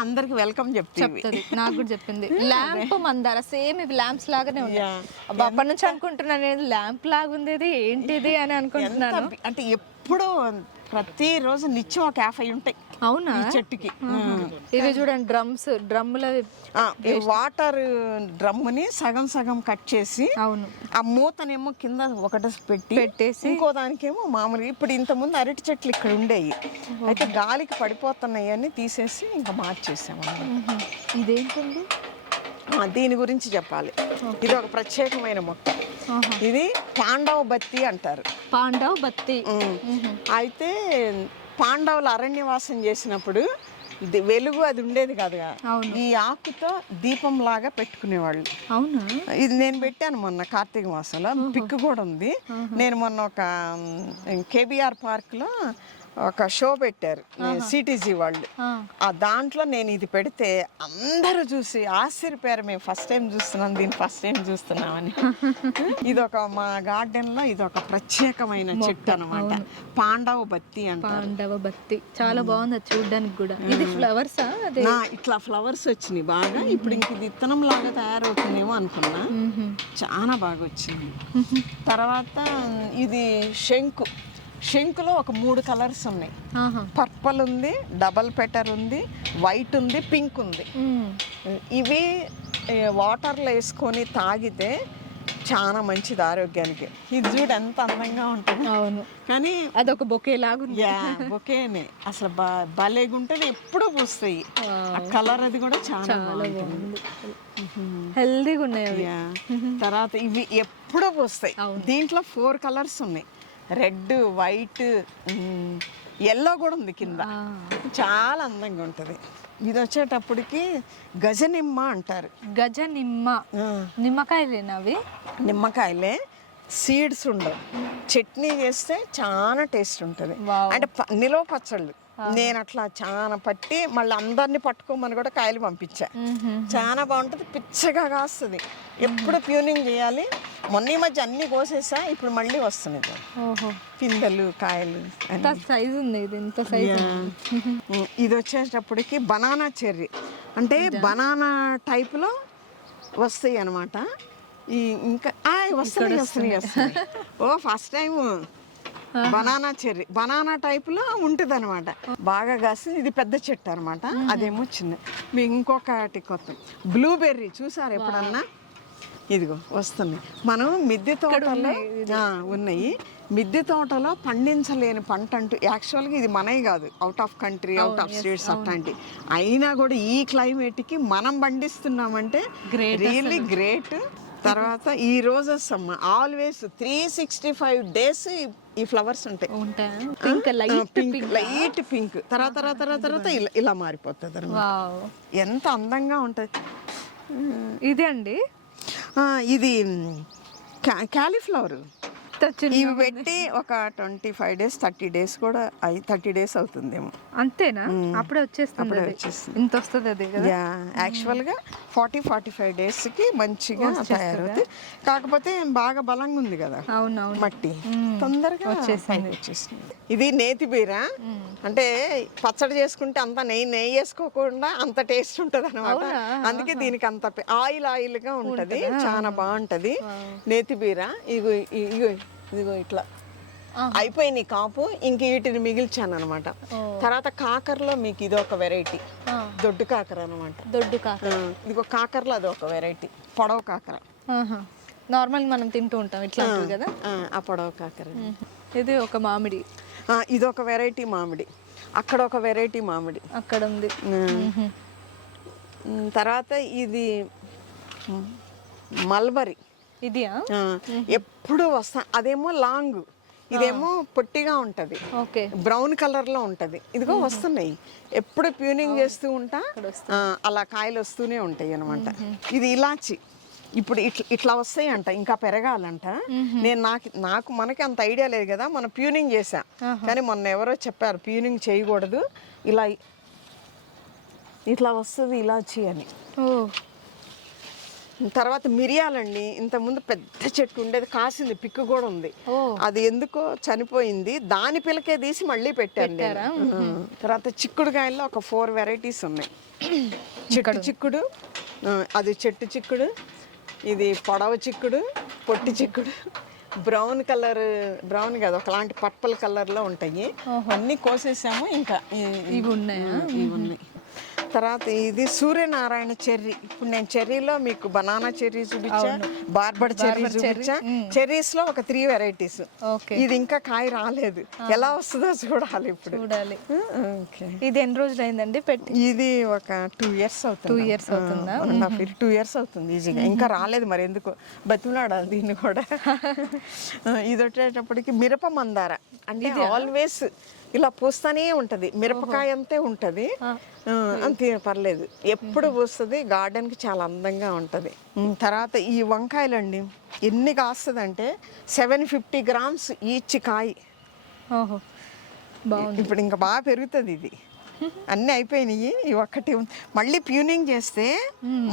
అందరికి వెల్కమ్ చెప్తే చెప్తుంది. నాకు కూడా చెప్పింది. ల్యాంప్ మందార సేమ్ ఇవి ల్యాంప్స్ లాగానే. అబ్బా, అప్పటి నుంచి అనుకుంటున్నాను నేను ల్యాంప్ లాగా ఉంది ఇది ఏంటిది అని అనుకుంటున్నాను. అంటే ఎప్పుడు ప్రతిరోజు నిత్యం ఒక యాభై ఉంటాయి. అవునా? ఈ చెట్టుకి. ఇవి చూడండి డ్రమ్స్ డ్రమ్ముల వాటర్ డ్రమ్ముని సగం సగం కట్ చేసి అవును. ఆ మూతనేమో కింద ఒకటి పెట్టి పెట్టేసి ఇంకో దానికేమో మామూలుగా ఇప్పుడు ఇంతకుముందు అరటి చెట్లు ఇక్కడ ఉండేవి. అయితే గాలికి పడిపోతున్నాయి అని తీసేసి ఇంకా మార్చేసాము. ఇదేంటండి? దీని గురించి చెప్పాలి. ఇది ఒక ప్రత్యేకమైన మొక్క. ఇది పాండవ బత్తి అంటారు. పాండవ్ బత్తి. అయితే పాండవులు అరణ్యవాసం చేసినప్పుడు వెలుగు అది ఉండేది కాదు. ఈ ఆకుతో దీపం లాగా పెట్టుకునేవాళ్ళు. అవునా? ఇది నేను పెట్టాను మొన్న కార్తీక మాసంలో. పిక్ కూడా ఉంది. నేను మొన్న ఒక కేబిఆర్ పార్క్లో ఒక షో పెట్టారు. సిటీజీ వాళ్ళు. ఆ. దాంట్లో నేను ఇది పెడితే అందరూ చూసి ఆశ్చర్యపోయారు. మేము ఫస్ట్ టైం చూస్తున్నాం దీన్ని ఫస్ట్ టైం చూస్తున్నామని. ఇది ఒక మా గార్డెన్లో ఇది ఒక ప్రత్యేకమైన చెట్టు అనమాట పాండవ బత్తి అంటారు. పాండవ బత్తి. చాలా బాగుంది చూడడానికి కూడా. ఇది ఫ్లవర్సా? ఇట్లా ఫ్లవర్స్ వచ్చినాయి బాగా. ఇప్పుడు ఇంక ఇది విత్తనం లాగా తయారవుతుందేమో అనుకున్నా. చాలా బాగా వచ్చింది. తర్వాత ఇది శంకు. శంకులో ఒక మూడు కలర్స్ ఉన్నాయి. పర్పల్ ఉంది డబల్ పెటర్ ఉంది వైట్ ఉంది పింక్ ఉంది. ఇవి వాటర్లో వేసుకొని తాగితే చాలా మంచిది ఆరోగ్యానికి. ఇది చూడు ఎంత అందంగా ఉంటుంది. అవును. కానీ అదొక బొకే లాగుంది యా ఒకేనే అసలు బా భలేగుంటుంది ఎప్పుడూ పూస్తాయి. ఆ. కలర్ అది కూడా చాలా బాగుంటుంది. హెల్దీగా ఉన్నాయి. తర్వాత ఇవి ఎప్పుడూ పూస్తాయి. దీంట్లో ఫోర్ కలర్స్ ఉన్నాయి. రెడ్ వైట్ ఎల్లో కూడా ఉంది కింద. చాలా అందంగా ఉంటుంది. ఇది వచ్చేటప్పటికి గజనిమ్మ అంటారు. గజ నిమ్మ ఆ, నిమ్మకాయలేనా అవి? నిమ్మకాయలే. సీడ్స్ ఉండవు. చట్నీ చేస్తే చాలా టేస్ట్ ఉంటుంది. అంటే నిలవ పచ్చళ్ళు. నేను అట్లా చాలా పట్టి మళ్ళీ అందరినీ పట్టుకోమని కూడా కాయలు పంపించా. చాలా బాగుంటుంది పిచ్చగా కాస్తుంది. ఎప్పుడు ప్యూనింగ్ చేయాలి. మొన్న ఈ మధ్య అన్ని కోసేసా ఇప్పుడు మళ్ళీ వస్తున్నాయి పిందెలు కాయలు సైజ్ ఉంది ఇది ఇంత సైజ్ ఇది వచ్చేటప్పటికి బనానా చెర్రీ. అంటే బనానా టైప్లో వస్తాయి అనమాట ఈ ఇంకా ఆ, వస్తున్నాయి వస్తున్నాయి వస్తున్నాయి. ఓ first time banana cherry. Banana టైప్లో ఉంటుంది అనమాట బాగా కాసి ఇది పెద్ద చెట్టు అనమాట అదేమో చిన్న. మీ ఇంకొకటి కొత్త. బ్లూబెర్రీ చూసారు ఎప్పుడన్నా? ఇదిగో వస్తుంది. మనం మిద్దె తోటలో ఉన్నాయి మిద్దె తోటలో పండించలేని పంట అంటూ యాక్చువల్గా ఇది మనవి కాదు. Out of country out of states అట్లాంటి. అయినా కూడా ఈ క్లైమేట్కి మనం పండిస్తున్నామంటే రియల్లీ గ్రేట్ తర్వాత ఈ రోజెస్ అమ్మ always three sixty five days ఈ ఫ్లవర్స్ ఉంటాయి. పింక్ లైట్ పింక్ తర్వాత తర్వాత తర్వాత తర్వాత ఇలా ఇలా మారిపోతుంది అనమాట ఎంత అందంగా ఉంటుంది. ఇది అండి? ఇది క్యా- క్యాలీఫ్లవర్. ఇవి పెట్టి ఒక twenty five days thirty days కూడా అయి థర్టీ డేస్ అవుతుందేమో. అంతేనా? అప్పుడే వచ్చేస్తుంది అప్పుడే. వచ్చేస్తుంది. ఇంత వస్తుంది అది కదా? యా యాక్చువల్గా ఫార్టీ ఫార్టీ ఫైవ్ డేస్కి మంచిగా తయారవుతుంది కాకపోతే బాగా బలంగా ఉంది కదా అవునవును. మట్టి. తొందరగా వచ్చేసింది. ఇది నేతి బీర. అంటే పచ్చడి చేసుకుంటే అంత నెయ్యి నెయ్యి వేసుకోకుండా అంత టేస్ట్ ఉంటుంది అనమాట అందుకే దీనికి అంత ఆయిల్ ఆయిల్గా ఉంటది. చాలా బాగుంటది నేతి బీర. ఇగో ఇదిగో ఇట్లా. అయిపోయినాయి కాపు ఇంక వీటిని మిగిల్చాను అనమాట తర్వాత కాకరలో మీకు ఇది ఒక వెరైటీ. దొడ్డు కాకర అనమాట దొడ్డు కాక ఇదిగో కాకరలో అది ఒక వెరైటీ పొడవ కాకర. నార్మల్ మనం తింటూ ఉంటాం ఇట్లా కదా? ఆ, పొడవ కాకర. ఇది ఒక మామిడి. ఆ, ఇదొక వెరైటీ మామిడి. అక్కడ ఒక వెరైటీ మామిడి. అక్కడ ఉంది. తర్వాత ఇది మల్బరీ. ఇదియా? ఆ, ఎప్పుడు వస్తా. అదేమో లాంగ్. ఇదేమో పొట్టిగా ఉంటది. ఓకే. బ్రౌన్ కలర్లో ఉంటది. ఇదిగో వస్తున్నాయి. ఎప్పుడు ప్యూనింగ్ చేస్తూ ఉంటా? అలా కాయలు వస్తూనే ఉంటాయి అనమాట ఇది ఇలాచి. ఇప్పుడు ఇట్లా ఇట్లా వస్తాయి అంట ఇంకా పెరగాలంట. నేను నాకు నాకు మనకి అంత ఐడియా లేదు కదా. మనం ప్యూనింగ్ చేసా. కానీ మొన్న ఎవరో చెప్పారు ప్యూనింగ్ చేయకూడదు. ఇలా ఇట్లా వస్తుంది ఇలాచి అని. తర్వాత మిరియాలండి ఇంతకుముందు పెద్ద చెట్టు ఉండేది కాసింది పిక్కు కూడా ఉంది. అది ఎందుకో చనిపోయింది. దాని పిలకే తీసి మళ్ళీ పెట్టాను. తర్వాత చిక్కుడుకాయల్లో ఒక ఫోర్ వెరైటీస్ ఉన్నాయి. చిక్కుడు ఆ, అది చెట్టు చిక్కుడు ఇది పొడవ చిక్కుడు పొట్టి చిక్కుడు. బ్రౌన్ కలర్ బ్రౌన్ కాదు ఒకలాంటి పర్పల్ కలర్లో ఉంటాయి. అన్నీ కోసేసాము ఇంకా ఇవి ఉన్నాయా? ఇవి ఉన్నాయి. తర్వాత ఇది సూర్యనారాయణ చెర్రీ. ఇప్పుడు నేను చెర్రీలో మీకు బనానా చెర్రీ చూపించా బార్బర్ చెర్రీ చూపించా. చెర్రీస్లో ఒక త్రీ వెరైటీస్. ఇది ఇంకా కాయ రాలేదు. ఎలా వస్తుందో చూడాలి ఇప్పుడు. చూడాలి. ఇది ఎన్ని రోజులు అయిందండి పెట్టి? ఇది ఒక టూ ఇయర్స్ అవుతుంది? Two years అవుతుందా? టూ ఇయర్స్ అవుతుంది ఈజీగా. ఇంకా రాలేదు మరి ఎందుకు? బతిమలాడాలి దీన్ని కూడా. ఇది వచ్చేటప్పటికి మిరప మందార. అంటే ఆల్వేస్ ఇలా పూస్తానే ఉంటది. మిరపకాయ అంతే ఉంటది. అంతే పర్లేదు. ఎప్పుడు పూస్తుంది గార్డెన్కి చాలా అందంగా ఉంటది. తర్వాత ఈ వంకాయలండి. ఎన్ని కాస్తుందంటే సెవెన్ ఫిఫ్టీ గ్రామ్స్ ఈచ్ కాయ. ఇప్పుడు ఇంకా బాగా పెరుగుతుంది ఇది. అన్నీ అయిపోయినాయి. ఈ ఒక్కటి. మళ్ళీ ప్యూనింగ్ చేస్తే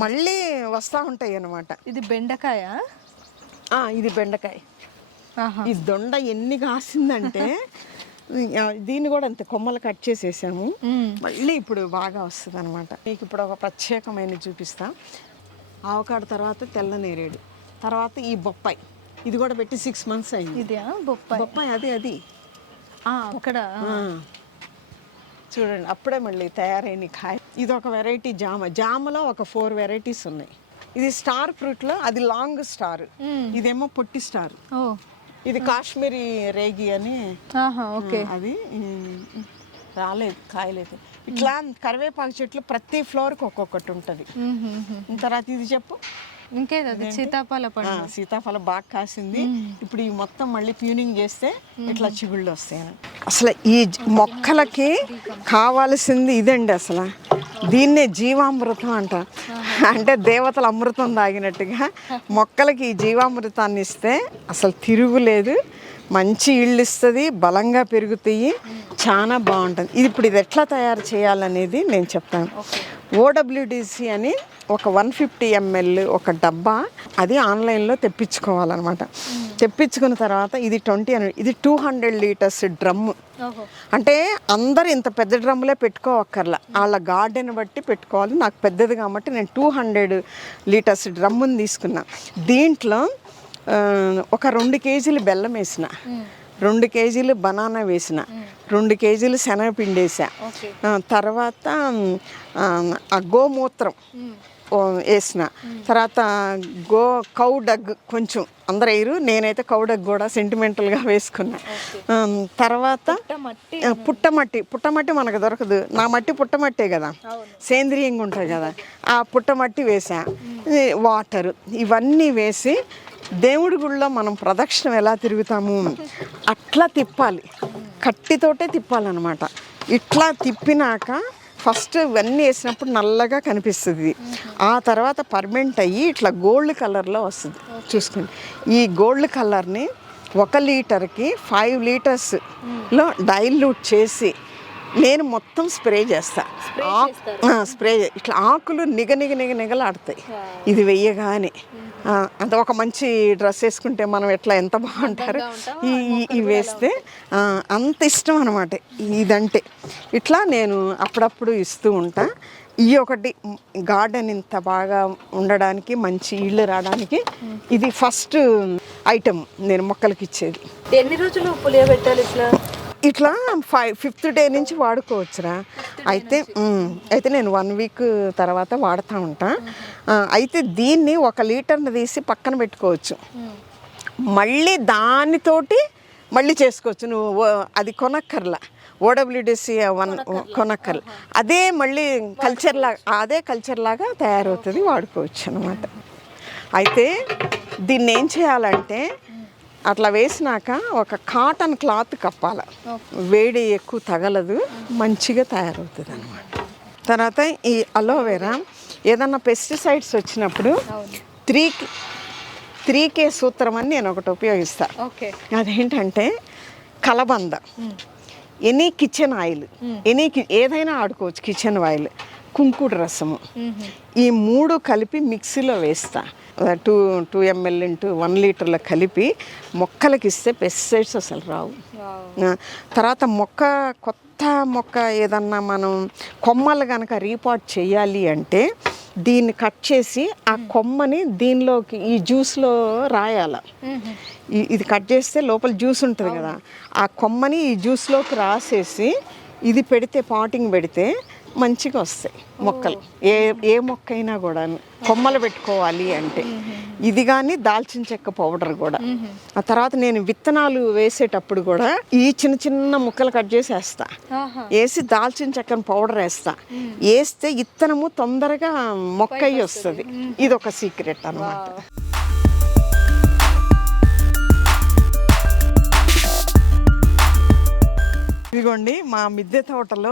మళ్ళీ వస్తూ ఉంటాయి అన్నమాట ఇది బెండకాయ? ఇది బెండకాయ. ఈ దొండ ఎన్ని కాసిందంటే దీన్ని కూడా అంతే కొమ్మలు కట్ చేసేసాము. మళ్ళీ ఇప్పుడు బాగా వస్తుంది అనమాట మీకు ఇప్పుడు ఒక ప్రత్యేకమైన చూపిస్తా. ఆవకాడ తర్వాత తెల్ల నేరేడు తర్వాత ఈ బొప్పాయి. ఇది కూడా పెట్టి సిక్స్ మంత్స్ అయింది. ఇదా బొప్పాయి. బొప్పాయి అది అది. అక్కడ. చూడండి అప్పుడే మళ్ళీ తయారైన కాయ. ఇది ఒక వెరైటీ జామ. జామలో ఒక ఫోర్ వెరైటీస్ ఉన్నాయి. ఇది స్టార్ ఫ్రూట్లో అది లాంగ్ స్టార్. ఇదేమో పొట్టి స్టార్ ఇది కాశ్మీరీ రేగి అని. ఓకే. అది రాలేదు కాయలేదు. ఇట్లా కరివేపాకు చెట్లు ప్రతి ఫ్లోర్కి ఒక్కొక్కటి ఉంటుంది. తర్వాత ఇది చెప్పు. ఇంకేది అది? సీతాఫల పండు. సీతాఫలం బాగా కాసింది. ఇప్పుడు ఈ మొత్తం మళ్ళీ ప్యూనింగ్ చేస్తే ఇట్లా చిగుళ్ళు వస్తాయి అసలు ఈ మొక్కలకి కావాల్సింది ఇదండి అసలు. దీన్నే జీవామృతం అంట. అంటే దేవతల అమృతం తాగినట్టుగా మొక్కలకి ఈ జీవామృతాన్ని ఇస్తే అసలు తిరుగులేదు. మంచి ఇళ్ళు ఇస్తుంది బలంగా పెరుగుతాయి చాలా బాగుంటుంది. ఇది ఇప్పుడు ఇది ఎట్లా తయారు చేయాలనేది నేను చెప్తాను. ఓడబ్ల్యూడిసి అని ఒక వన్ ఫిఫ్టీ ఎంఎల్ ఒక డబ్బా అది ఆన్లైన్లో తెప్పించుకోవాలన్నమాట. తెప్పించుకున్న తర్వాత ఇది ట్వంటీ ఇది టూ హండ్రెడ్ లీటర్స్ డ్రమ్ము. అంటే అందరు ఇంత పెద్ద డ్రమ్ములే పెట్టుకోవక్కర్లా. వాళ్ళ గార్డెన్ బట్టి పెట్టుకోవాలి. నాకు పెద్దది కాబట్టి నేను టూ హండ్రెడ్ లీటర్స్ డ్రమ్ముని తీసుకున్నా. దీంట్లో ఒక రెండు కేజీలు బెల్లం వేసిన. రెండు కేజీలు బనానా వేసిన. రెండు కేజీలు శనగపిండి వేసా. తర్వాత ఆ, గోమూత్రం వేసిన. తర్వాత గో కౌ డగ్ కొంచెం అందరు వేయరు. నేనైతే కౌ డగ్ కూడా సెంటిమెంటల్గా వేసుకున్నా. తర్వాత పుట్టమట్టి పుట్టమట్టి మనకు దొరకదు. నా మట్టి పుట్టమట్టే కదా. సేంద్రియంగా ఉంటుంది కదా. ఆ పుట్టమట్టి వేసా. వాటర్. ఇవన్నీ వేసి దేవుడి గుళ్ళో మనం ప్రదక్షిణం ఎలా తిరుగుతాము? అట్లా తిప్పాలి. కట్టితోటే తిప్పాలన్నమాట. ఇట్లా తిప్పినాక ఫస్ట్ ఇవన్నీ వేసినప్పుడు నల్లగా కనిపిస్తుంది. ఆ తర్వాత పర్మెంట్ అయ్యి ఇట్లా గోల్డ్ కలర్లో వస్తుంది. చూసుకోండి. ఈ గోల్డ్ కలర్ని ఒక లీటర్కి ఫైవ్ లీటర్స్లో డైల్యూట్ చేసి నేను మొత్తం స్ప్రే చేస్తా. స్ప్రే ఇట్లా ఆకులు నిగ నిగ నిగ నిగలాడతాయి. ఇది వెయ్యగానే. అంత ఒక మంచి డ్రెస్ వేసుకుంటే మనం ఎట్లా ఎంత బాగుంటారు? ఈ ఇవి వేస్తే అంత ఇష్టం అనమాట ఇదంటే. ఇట్లా నేను అప్పుడప్పుడు ఇస్తూ ఉంటా. ఈ ఒకటి గార్డెన్ ఇంత బాగా ఉండడానికి మంచి ఇళ్ళు రావడానికి ఇది ఫస్ట్ ఐటమ్ నేను మొక్కలకి ఇచ్చేది. ఎన్ని రోజులు పులియబెట్టాలి ఇట్లా? ఇట్లా ఫైవ్ ఫిఫ్త్ డే నుంచి వాడుకోవచ్చురా. అయితే అయితే నేను వన్ వీక్ తర్వాత వాడుతూ ఉంటా. అయితే దీన్ని ఒక లీటర్ని తీసి పక్కన పెట్టుకోవచ్చు. మళ్ళీ దానితోటి మళ్ళీ చేసుకోవచ్చు. నువ్వు అది కొనక్కర్లా. ఓడబ్ల్యూడిసి వన్ కొనక్కర్లా. అదే మళ్ళీ కల్చర్ లాగా అదే కల్చర్ లాగా తయారవుతుంది వాడుకోవచ్చు అనమాట అయితే దీన్ని ఏం చేయాలంటే అట్లా వేసినాక ఒక కాటన్ క్లాత్ కప్పాల. వేడి ఎక్కువ తగలదు మంచిగా తయారవుతుంది అనమాట తర్వాత ఈ అలోవెరా ఏదన్నా పెస్టిసైడ్స్ వచ్చినప్పుడు త్రీ త్రీ కే సూత్రం అని నేను ఒకటి ఉపయోగిస్తా. ఓకే. అదేంటంటే కలబంద. ఎనీ కిచెన్ ఆయిల్ ఎనీ ఏదైనా ఆడుకోవచ్చు కిచెన్ ఆయిల్ కుంకుడు రసము. ఈ మూడు కలిపి మిక్సీలో వేస్తా. Two two ML into one లీటర్లో కలిపి మొక్కలకి ఇస్తే పెస్టిసైడ్స్ అసలు రావు. తర్వాత మొక్క కొత్త మొక్క ఏదన్నా మనం కొమ్మలు కనుక రీపాట్ చేయాలి అంటే దీన్ని కట్ చేసి ఆ కొమ్మని దీనిలోకి ఈ జ్యూస్లో రాయాల. ఇది కట్ చేస్తే లోపల జ్యూస్ ఉంటుంది కదా. ఆ కొమ్మని ఈ జ్యూస్లోకి రాసేసి ఇది పెడితే పాటింగ్ పెడితే మంచిగా వస్తాయి మొక్కలు. ఏ ఏ మొక్క అయినా కూడా కొమ్మలు పెట్టుకోవాలి అంటే. ఇది కానీ దాల్చిన చెక్క పౌడర్ కూడా. ఆ తర్వాత నేను విత్తనాలు వేసేటప్పుడు కూడా ఈ చిన్న చిన్న ముక్కలు కట్ చేసి వేస్తా. వేసి దాల్చిన చెక్కను పౌడర్ వేస్తా. వేస్తే ఇత్తనము తొందరగా మొక్క అయ్యి వస్తుంది. ఇది ఒక సీక్రెట్ అన్నమాట. ఇదిగోండి మా మిద్దె తోటలో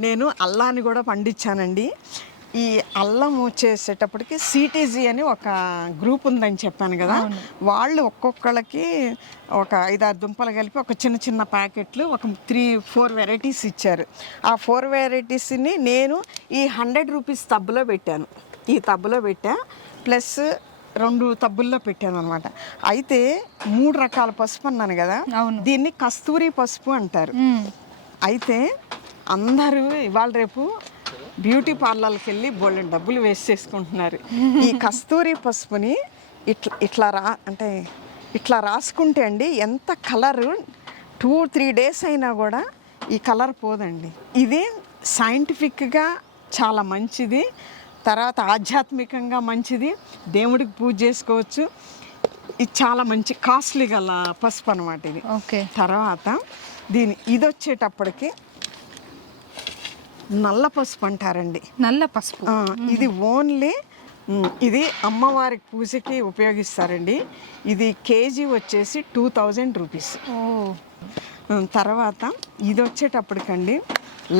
నేను అల్లాన్ని కూడా పండించానండి ఈ అల్లం వచ్చేసేటప్పటికి సిటీజీ అని ఒక గ్రూప్ ఉందని చెప్పాను కదా వాళ్ళు ఒక్కొక్కళ్ళకి ఒక ఐదారు దుంపలు కలిపి ఒక చిన్న చిన్న ప్యాకెట్లు ఒక త్రీ ఫోర్ వెరైటీస్ ఇచ్చారు. ఆ ఫోర్ వెరైటీస్ని నేను ఈ హండ్రెడ్ రూపీస్ తబ్బులో పెట్టాను. ఈ తబ్బులో పెట్టా ప్లస్ రెండు తబ్బుల్లో పెట్టాను అనమాట అయితే మూడు రకాల పసుపు అన్నాను కదా. దీన్ని కస్తూరి పసుపు అంటారు. అయితే అందరూ ఇవాళ రేపు బ్యూటీ పార్లర్కి వెళ్ళి బోళ్ళని డబ్బులు వేస్ట్ చేసుకుంటున్నారు. ఈ కస్తూరి పసుపుని ఇట్లా ఇట్లా రా అంటే ఇట్లా రాసుకుంటే అండి ఎంత కలర్ టూ త్రీ డేస్ అయినా కూడా ఈ కలర్ పోదండి. ఇది సైంటిఫిక్గా చాలా మంచిది. తర్వాత ఆధ్యాత్మికంగా మంచిది. దేవుడికి పూజ చేసుకోవచ్చు. ఇది చాలా మంచి కాస్ట్లీ గల పసుపు అనమాట ఇది. ఓకే. తర్వాత దీని ఇది వచ్చేటప్పటికి నల్ల పసుపు అంటారండి. నల్ల పసుపు. ఇది ఓన్లీ ఇది అమ్మవారి పూజకి ఉపయోగిస్తారండి. ఇది కేజీ వచ్చేసి టూ థౌజండ్ రూపీస్. తర్వాత ఇది వచ్చేటప్పటికండి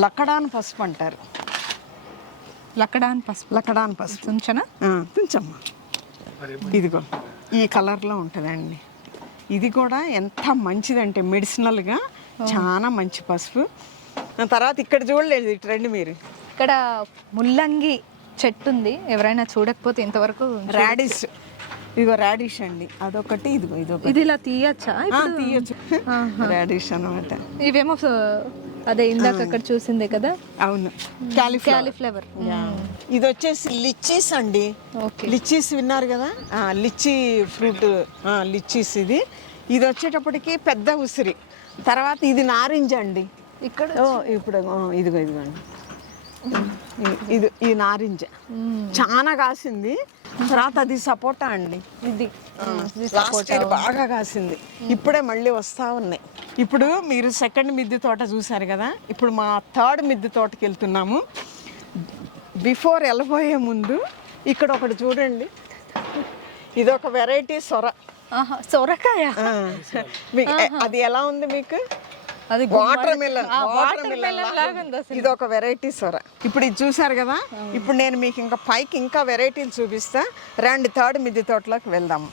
లకడాన్ పసుపు అంటారు. లక్కడాన్ పసుపు. లకడాన్ పసుపు. కొంచెమ్మా ఇదిగో ఈ కలర్లో ఉంటుందండి. ఇది కూడా ఎంత మంచిదంటే మెడిసినల్గా చాలా మంచి పసుపు. తర్వాత ఇక్కడ చూడలేదు ఇటు రండి మీరు. ఇక్కడ ముల్లంగి చెట్టు ఉంది. ఎవరైనా చూడకపోతే ఇంతవరకు రాడిష్. ఇదిగో రాడిష్ అండి. అదొకటి ఇదిగో ఇదొకటి. ఇది ఇలా తీయచ్చా? తీయొచ్చు. రాడిష్ అనమాట ఇవేమో అదే ఇందాక అక్కడ చూసిందే కదా? అవును. క్యాలిఫ్లవర్ క్యాలీఫ్లవర్ ఇది వచ్చేసి లిచ్చీస్ అండి. ఓకే. లిచ్చీస్ విన్నారు కదా? లిచ్చీ ఫ్రూట్ లిచ్చీస్ ఇది. ఇది వచ్చేటప్పటికి పెద్ద ఉసిరి. తర్వాత ఇది నారింజ అండి. ఇక్కడ ఇప్పుడు ఇదిగో ఇదిగోండి. ఇది ఈ నారింజ. చాలా కాసింది. తర్వాత అది సపోటా అండి. ఇది. బాగా కాసింది. ఇప్పుడే మళ్ళీ వస్తా ఉన్నాయి. ఇప్పుడు మీరు సెకండ్ మిద్దె తోట చూసారు కదా? ఇప్పుడు మా థర్డ్ మిద్దె తోటకి వెళ్తున్నాము. బిఫోర్ వెళ్ళబోయే ముందు ఇక్కడ ఒకటి చూడండి. ఇది ఒక వెరైటీ సొర. సొరకాయ? అది ఎలా ఉంది మీకు? అది వాటర్ మిలన్ ఆ, వాటర్ అసలు. ఇది ఒక వెరైటీ సొర. ఇప్పుడు ఇది చూసారు కదా? ఇప్పుడు నేను మీకు ఇంకా పైకి ఇంకా వెరైటీలు చూపిస్తా. రండి థర్డ్ మిద్దె తోటలోకి వెళ్దాం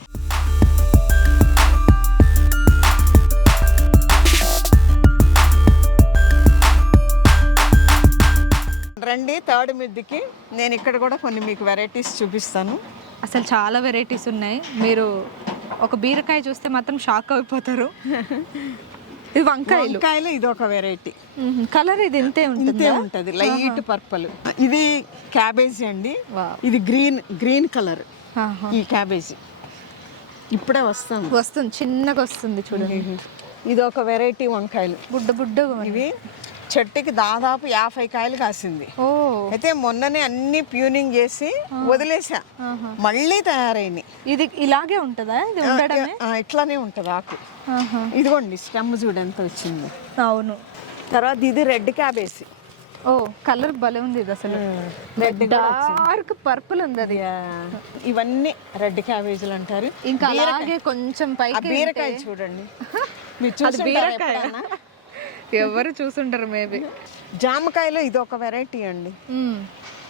రండి థర్డ్ మిద్దెకి. నేను ఇక్కడ కూడా కొన్ని మీకు వెరైటీస్ చూపిస్తాను. అసలు చాలా వెరైటీస్ ఉన్నాయి. మీరు ఒక బీరకాయ చూస్తే మాత్రం షాక్ అయిపోతారు. ఇది వంకాయలు. వంకాయలు ఇది ఒక వెరైటీ కలర్ ఇది ఇంతే ఉంటుంది? ఉంటది. లైట్ పర్పల్ ఇది క్యాబేజీ అండి. ఇది గ్రీన్ గ్రీన్ కలర్. ఈ క్యాబేజీ ఇప్పుడే వస్తాను వస్తుంది. చిన్నగా వస్తుంది చూడండి. ఇది ఒక వెరైటీ వంకాయలు. బుడ్డ బుడ్డగా ఉంది. ఇవి చెట్టుకి దాదాపు యాభై కాయలు కాసింది. ఓ. అయితే మొన్ననే అన్ని ప్యూనింగ్ చేసి వదిలేసా. మళ్ళీ తయారైంది ఇది ఇలాగే ఉంటుందా? ఇట్లానే ఉంటుంది ఆకు. ఇదిగోండి స్టెమ్ చూడు ఎంత వచ్చింది. అవును. తర్వాత ఇది రెడ్ క్యాబేజీ ఓ కలర్ భలే ఉంది ఇది అసలు. రెడ్ డార్క్ పర్పుల్ ఉంది అది. ఇవన్నీ రెడ్ క్యాబేజీలు అంటారు. ఇంకా అలాగే కొంచెం పైకి బీరకాయ చూడండి. మీరు చూసుంటారా బీరకాయ? ఎవరు చూసుంటారు మేబీ. జామకాయలో ఇది ఒక వెరైటీ అండి.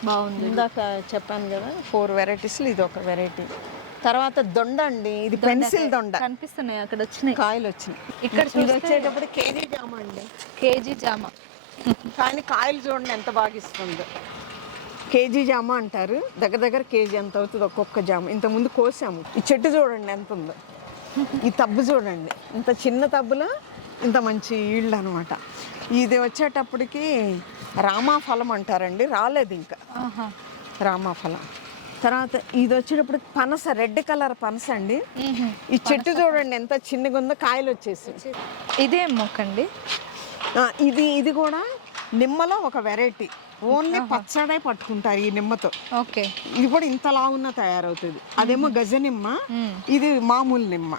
బాగుంది. ఇందాక చెప్పాను కదా ఫోర్ వెరైటీస్లో ఇది ఒక వెరైటీ. తర్వాత దొండ అండి ఇది పెన్సిల్ దొండ. కనిపిస్తున్నాయి అక్కడ వచ్చినాయి కాయలు వచ్చినాయి ఇక్కడ ఇది వచ్చేటప్పుడు కేజీ జామ అండి. కేజీ జామ. కానీ కాయలు చూడండి ఎంత బాగా ఇస్తుందో. కేజీ జామ అంటారు. దగ్గర దగ్గర కేజీ ఎంత అవుతుంది ఒక్కొక్క జామ. ఇంతకుముందు కోసాము. ఈ చెట్టు చూడండి ఎంత ఉందో. ఈ తబ్బు చూడండి. ఇంత చిన్న తబ్బులో ఇంత మంచి ఈళ్ళు అనమాట ఇది వచ్చేటప్పటికి రామాఫలం అంటారండి రాలేదు ఇంకా. రామాఫలం. తర్వాత ఇది వచ్చేటప్పుడు పనస రెడ్ కలర్ పనస అండి. ఈ చెట్టు చూడండి ఎంత చిన్నగా ఉందో కాయలు వచ్చేసి. ఇదే మొక్కండి. ఇది ఇది కూడా నిమ్మలో ఒక వెరైటీ. ఓన్లీ పచ్చడే పట్టుకుంటారు ఈ నిమ్మతో. ఓకే. ఇది కూడా ఇంత లావున్న తయారవుతుంది. అదేమో గజ నిమ్మ మ్మ్. ఇది మామూలు నిమ్మ.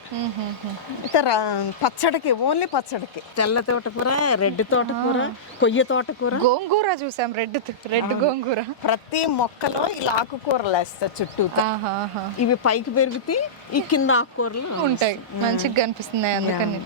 పచ్చడికి ఓన్లీ పచ్చడికి. తెల్ల తోటకూర రెడ్ తోటకూర కొయ్య తోటకూర. గోంగూర చూసాం రెడ్ రెడ్ గోంగూర. ప్రతి మొక్కలో ఇలా ఆకుకూరలు వేస్తారు చుట్టూ. ఇవి పైకి పెరిగితే ఈ కింద ఆకుకూరలు ఉంటాయి. మంచిగా కనిపిస్తున్నాయి అందుకని.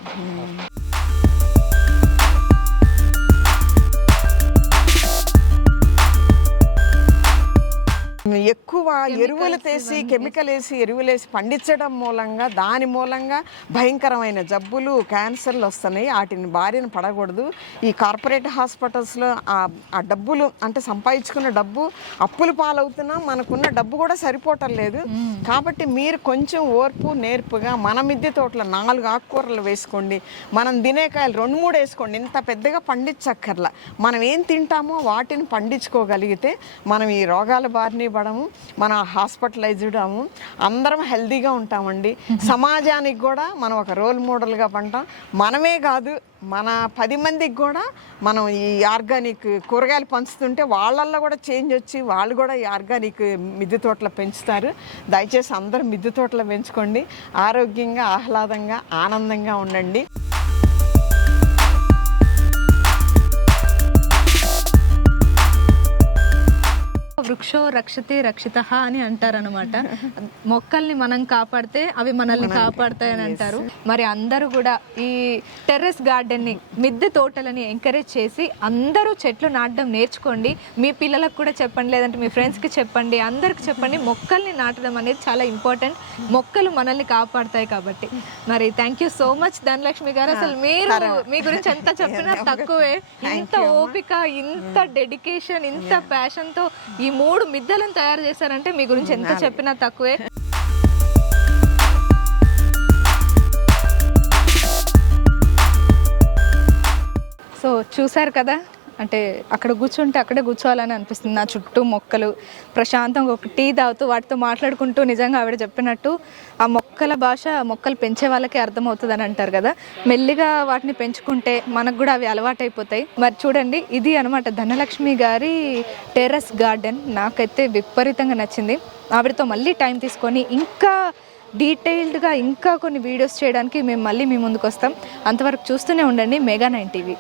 ఎక్కువ ఎరువులు తీసి కెమికల్ వేసి ఎరువులు వేసి పండించడం మూలంగా దాని మూలంగా భయంకరమైన జబ్బులు క్యాన్సర్లు వస్తున్నాయి. వాటిని బారిన పడకూడదు. ఈ కార్పొరేట్ హాస్పిటల్స్లో ఆ ఆ డబ్బులు అంటే సంపాదించుకున్న డబ్బు అప్పులు పాలవుతున్నా. మనకున్న డబ్బు కూడా సరిపోవటం లేదు. కాబట్టి మీరు కొంచెం ఓర్పు నేర్పుగా మన మిద్దె తోటలో నాలుగు ఆకుకూరలు వేసుకోండి. మనం తినేకాయలు రెండు మూడు వేసుకోండి. ఇంత పెద్దగా పండించక్కర్లా. మనం ఏం తింటామో వాటిని పండించుకోగలిగితే మనం ఈ రోగాల బారిన పడము. మనం హాస్పిటలైజ్డ్ అవ్వము అందరం హెల్దీగా ఉంటామండి. సమాజానికి కూడా మనం ఒక రోల్ మోడల్గా పంటాం. మనమే కాదు మన పది మందికి కూడా మనం ఈ ఆర్గానిక్ కూరగాయలు పంచుతుంటే వాళ్ళల్లో కూడా చేంజ్ వచ్చి వాళ్ళు కూడా ఈ ఆర్గానిక్ మిద్దె తోటలు పెంచుతారు. దయచేసి అందరూ మిద్దె తోటలు పెంచుకోండి. ఆరోగ్యంగా ఆహ్లాదంగా ఆనందంగా ఉండండి. వృక్షో రక్షతే రక్షిత అని అంటారనమాట మొక్కల్ని మనం కాపాడితే అవి మనల్ని కాపాడతాయని అంటారు. మరి అందరూ కూడా ఈ టెర్రస్ గార్డెన్ని మిద్దె తోటలని ఎంకరేజ్ చేసి అందరూ చెట్లు నాటడం నేర్చుకోండి. మీ పిల్లలకు కూడా చెప్పండి లేదంటే మీ ఫ్రెండ్స్కి చెప్పండి అందరికి చెప్పండి. మొక్కల్ని నాటడం అనేది చాలా ఇంపార్టెంట్. మొక్కలు మనల్ని కాపాడతాయి కాబట్టి. మరి thank you so much Dhanalakshmi garu. అసలు మీరు మీ గురించి ఎంత చెప్పినా తక్కువే. ఇంత ఓపిక ఇంత డెడికేషన్ ఇంత ప్యాషన్తో ఈ మూడు మిద్దలను తయారు చేశారంటే మీ గురించి ఎంత చెప్పినా తక్కువే. సో చూసారు కదా అంటే అక్కడ కూర్చుంటే అక్కడే కూర్చోవాలని అనిపిస్తుంది. నా చుట్టూ మొక్కలు ప్రశాంతంగా ఒక టీ తాగుతూ వాటితో మాట్లాడుకుంటూ నిజంగా ఆవిడ చెప్పినట్టు ఆ మొక్కల భాష మొక్కలు పెంచే వాళ్ళకే అర్థమవుతుంది అని అంటారు కదా. మెల్లిగా వాటిని పెంచుకుంటే మనకు కూడా అవి అలవాటైపోతాయి. మరి చూడండి ఇది అనమాట ధనలక్ష్మి గారి టెర్రస్ గార్డెన్. నాకైతే విపరీతంగా నచ్చింది. ఆవిడతో మళ్ళీ టైం తీసుకొని ఇంకా డీటెయిల్డ్గా ఇంకా కొన్ని వీడియోస్ చేయడానికి మేము మళ్ళీ మీ ముందుకు వస్తాం. అంతవరకు చూస్తూనే ఉండండి మెగా నైన్ టీవీ.